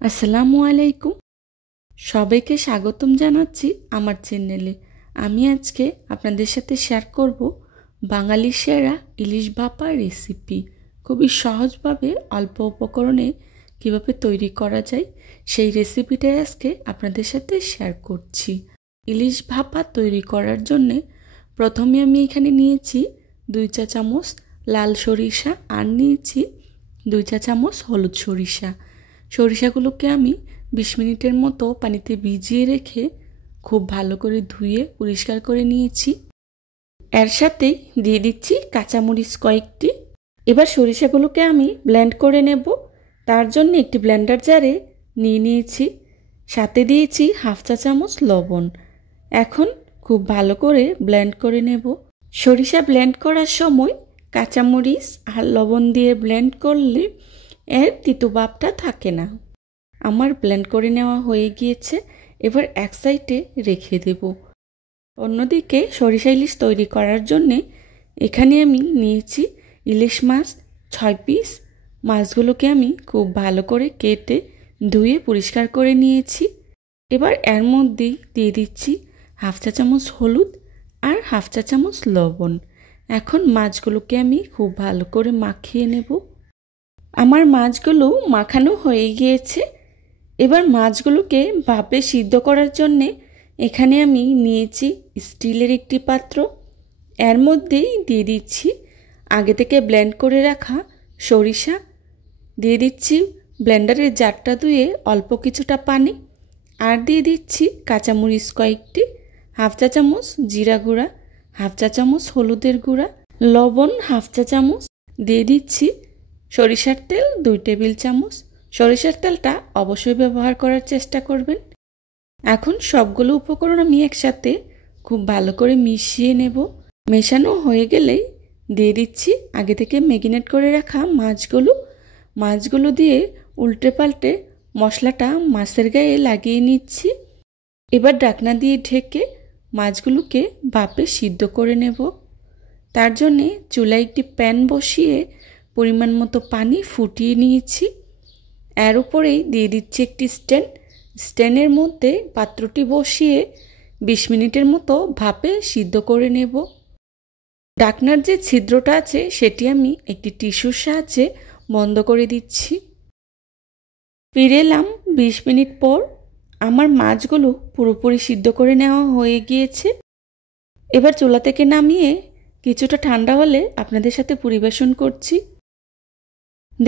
আসসালামু আলাইকুম। সবাইকে স্বাগতম জানাচ্ছি আমার চ্যানেলে। আমি আজকে আপনাদের সাথে শেয়ার করব বাঙালির সেরা ইলিশ ভাপা রেসিপি। খুবই সহজভাবে অল্প উপকরণে কিভাবে তৈরি করা যায় সেই রেসিপিটাই আজকে আপনাদের সাথে শেয়ার করছি। ইলিশ ভাপা তৈরি করার জন্য প্রথমে আমি এখানে নিয়েছি 2 চা চামচ লাল সরিষা আর নিয়েছি 2 চা চামচ হলুদ সরিষা। সরিষাগুলোকে আমি 20 মিনিটের মতো পানিতে ভিজিয়ে রেখে খুব ভালো করে ধুয়ে পরিষ্কার করে নিয়েছি। এর সাথেই দিয়ে দিচ্ছি কাঁচামরিচ কয়েকটি। এবার সরিষাগুলোকে আমি ব্লেন্ড করে নেব। তার জন্য একটি ব্লেন্ডার জারে নিয়ে নিয়েছি, সাথে দিয়েছি হাফ চা চামচ লবণ। এখন খুব ভালো করে ব্লেন্ড করে নেব। সরিষা ব্লেন্ড করার সময় কাঁচামরিচ আর লবণ দিয়ে ব্লেন্ড করলে এর তিতো ভাবটা থাকে না। আমার ব্লেন্ড করে নেওয়া হয়ে গিয়েছে, এবার এক সাইডে রেখে দেব। অন্যদিকে সরিষা ইলিশ তৈরি করার জন্যে এখানে আমি নিয়েছি ইলিশ মাছ 6 পিস। মাছগুলোকে আমি খুব ভালো করে কেটে ধুয়ে পরিষ্কার করে নিয়েছি। এবার এর মধ্যেই দিয়ে দিচ্ছি হাফ চা চামচ হলুদ আর হাফ চা চামচ লবণ। এখন মাছগুলোকে আমি খুব ভালো করে মাখিয়ে নেব। আমার মাছগুলো মাখানো হয়ে গিয়েছে। এবার মাছগুলোকে ভাপে সিদ্ধ করার জন্যে এখানে আমি নিয়েছি স্টিলের একটি পাত্র। এর মধ্যেই দিয়ে দিচ্ছি আগে থেকে ব্লেন্ড করে রাখা সরিষা, দিয়ে দিচ্ছি ব্লেন্ডারের জারটা ধুয়ে অল্প কিছুটা পানি, আর দিয়ে দিচ্ছি কাঁচামরিচ কয়েকটি, হাফ চা চামচ জিরা গুঁড়া, হাফ চা চামচ হলুদের গুঁড়া, লবণ হাফ চা চামচ, দিয়ে দিচ্ছি সরিষার তেল 2 টেবিল চামচ। সরিষার তেলটা অবশ্যই ব্যবহার করার চেষ্টা করবেন। এখন সবগুলো উপকরণ আমি একসাথে খুব ভালো করে মিশিয়ে নেব। মেশানো হয়ে গেলেই দিয়ে দিচ্ছি আগে থেকে ম্যারিনেট করে রাখা মাছগুলো দিয়ে উল্টে পাল্টে মশলাটা মাছের গায়ে লাগিয়ে নিচ্ছি। এবার ঢাকনা দিয়ে ঢেকে মাছগুলোকে ভাপে সিদ্ধ করে নেব। তার জন্যে চুলায় একটি প্যান বসিয়ে পরিমাণ মতো পানি ফুটিয়ে নিয়েছি। এর উপরেই দিয়ে দিচ্ছি একটি স্ট্যান্ডের মধ্যে পাত্রটি বসিয়ে 20 মিনিটের মতো ভাপে সিদ্ধ করে নেব। ঢাকনার যে ছিদ্রটা আছে সেটি আমি একটি টিস্যুর সাহায্যে বন্ধ করে দিচ্ছি। ফিরে এলাম 20 মিনিট পর। আমার মাছগুলো পুরোপুরি সিদ্ধ করে নেওয়া হয়ে গিয়েছে। এবার চুলা থেকে নামিয়ে কিছুটা ঠান্ডা হলে আপনাদের সাথে পরিবেশন করছি।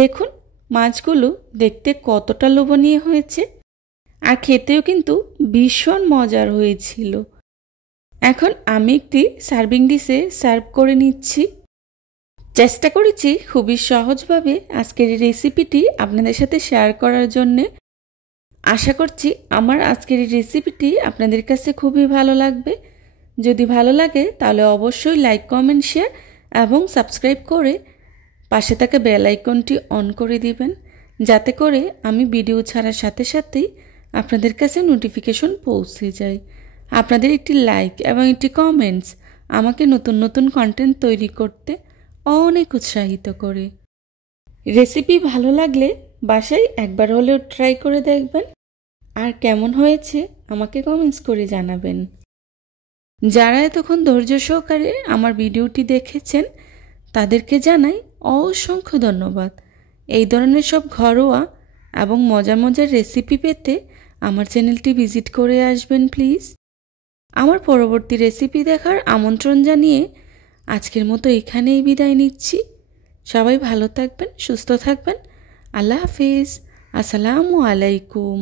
দেখুন মাছগুলো দেখতে কতটা লোভনীয় হয়েছে, আর খেতেও কিন্তু ভীষণ মজার হয়েছিল। এখন আমি একটি সার্ভিং ডিশে সার্ভ করে নিচ্ছি। চেষ্টা করেছি খুবই সহজভাবে আজকের এই রেসিপিটি আপনাদের সাথে শেয়ার করার জন্যে। আশা করছি আমার আজকের এই রেসিপিটি আপনাদের কাছে খুবই ভালো লাগবে। যদি ভালো লাগে তাহলে অবশ্যই লাইক, কমেন্ট, শেয়ার এবং সাবস্ক্রাইব করে পাশে থাকা বেল আইকনটি অন করে দিবেন, যাতে করে আমি ভিডিও ছাড়ার সাথে সাথেই আপনাদের কাছে নোটিফিকেশন পৌঁছে যায়। আপনাদের একটি লাইক এবং একটি কমেন্টস আমাকে নতুন নতুন কন্টেন্ট তৈরি করতে অনেক উৎসাহিত করে। রেসিপি ভালো লাগলে বাসায় একবার হলেও ট্রাই করে দেখবেন, আর কেমন হয়েছে আমাকে কমেন্টস করে জানাবেন। যারা এতক্ষণ ধৈর্য সহকারে আমার ভিডিওটি দেখেছেন তাদেরকে জানাই অসংখ্য ধন্যবাদ। এই ধরনের সব ঘরোয়া এবং মজার মজার রেসিপি পেতে আমার চ্যানেলটি ভিজিট করে আসবেন প্লিজ। আমার পরবর্তী রেসিপি দেখার আমন্ত্রণ জানিয়ে আজকের মতো এখানেই বিদায় নিচ্ছি। সবাই ভালো থাকবেন, সুস্থ থাকবেন। আল্লাহ হাফিজ। আসসালামু আলাইকুম।